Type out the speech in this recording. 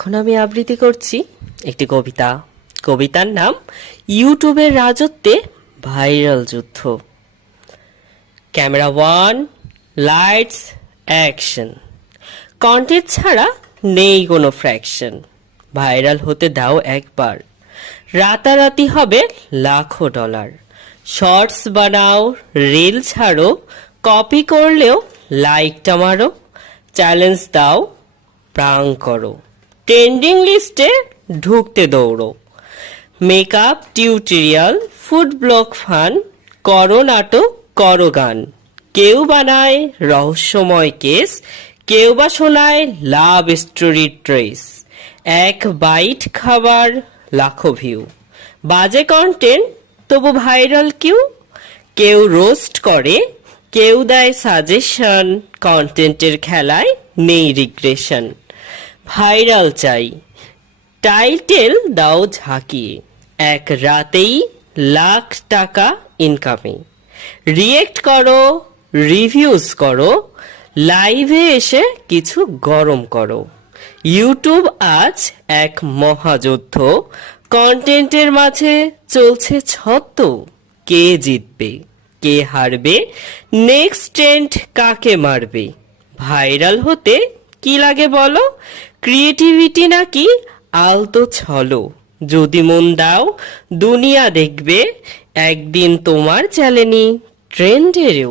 এখন আমি আবৃত্তি করছি একটি কবিতা। কবিতার নাম ইউটিউবের রাজত্বে ভাইরাল যুদ্ধ। Camera one, lights, action. Content ছাড়া নেই কোনো ফ্র্যাকশন। ভাইরাল হতে দাও একবার, রাতারাতি হবে লাখো ডলার। শর্টস বানাও, রিল ছাড়ো, কপি করলেও লাইকটা মারো। চ্যালেঞ্জ দাও, প্রাং করো, ট্রেন্ডিং লিস্টে ঢুকতে দৌড়ো। Makeup tutorial, food blog fun, করো নাটক, করো গান। কেউ বানায় রহস্যময় কেস, কেউ বা শোনায় লাভ স্টোরির ট্রেস। এক বাইট খাবার লাখো ভিউ, বাজে কন্টেন্ট তবু ভাইরাল কিউ। কেউ রোস্ট করে, কেউ দেয় সাজেশন, কন্টেন্টের খেলায় নেই রিগ্রেশন। ভাইরাল চাই, টাইটেল দাও ঝাঁকিয়ে, এক রাতেই লাখ টাকা ইনকামে। রিয়েক্ট করো, রিভিউজ করো, লাইভে এসে কিছু গরম করো। ইউটিউব আজ এক মহাযুদ্ধ, কন্টেন্টের মাঝে চলছে ছদ্ম। কে জিতবে, কে হারবে, নেক্সট ট্রেন্ড কাকে মারবে। ভাইরাল হতে কি লাগে বলো, ক্রিয়েটিভিটি নাকি আলতো ছলো। যদি মন দাও দুনিয়া দেখবে, একদিন তোমার চ্যালেঞ্জ ট্রেন্ডেরও।